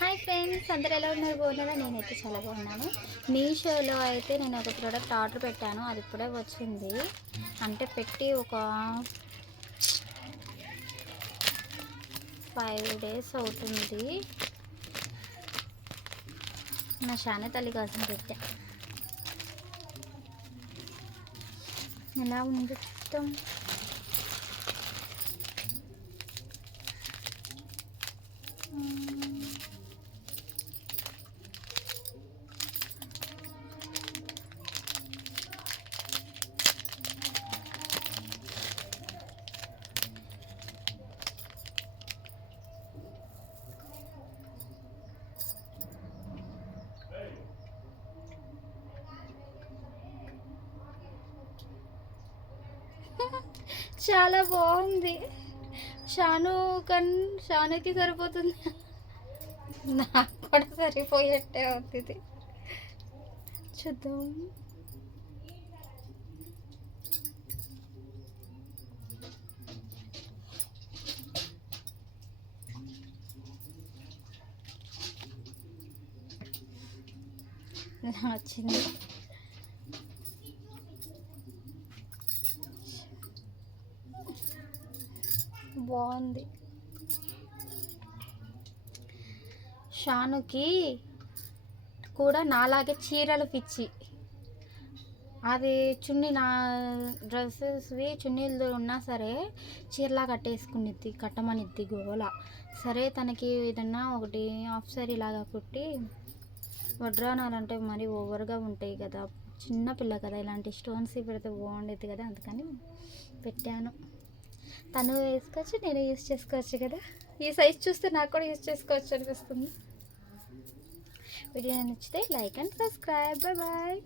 Hi friends అందరు ఎలా ఉన్నారు? బాగున్నారా? నేనైతే చాలా బాగున్నాను. మీషోలో అయితే నేను ఒక ప్రోడక్ట్ ఆర్డర్ పెట్టాను. అది ఇప్పుడే వచ్చింది. అంటే పెట్టి ఒక ఫైవ్ డేస్ అవుతుంది. నా శాన తల్లి కోసం పెట్టా. ఎలా ఉంది చాలా బాగుంది. షాను కన్ షానుకి సరిపోతుంది. నాకు కూడా సరిపోయేట్టే ఉంది చూద్దాం. నచ్చింది బాగుంది. షానుకి కూడా నాలాగే చీరలు పిచ్చి. అది చున్నీ నా డ్రెస్సెస్వి చున్నీలు ఉన్నా సరే చీరలా కట్టేసుకునిద్ది కట్టమనిద్ది గోల. సరే తనకి ఏదన్నా ఒకటి హాఫ్ సారీ లాగా కుట్టి వడ్రానాలంటే మరి ఓవర్గా ఉంటాయి కదా. చిన్న పిల్ల కదా ఇలాంటి స్టోన్స్ పెడితే బాగుండేది కదా అందుకని పెట్టాను. తను వేసుకోవచ్చు నేను యూస్ చేసుకోవచ్చు కదా. ఈ సైజ్ చూస్తే నాకు కూడా యూస్ చేసుకోవచ్చు అనిపిస్తుంది. వీడియో నచ్చితే like and subscribe. Bye bye.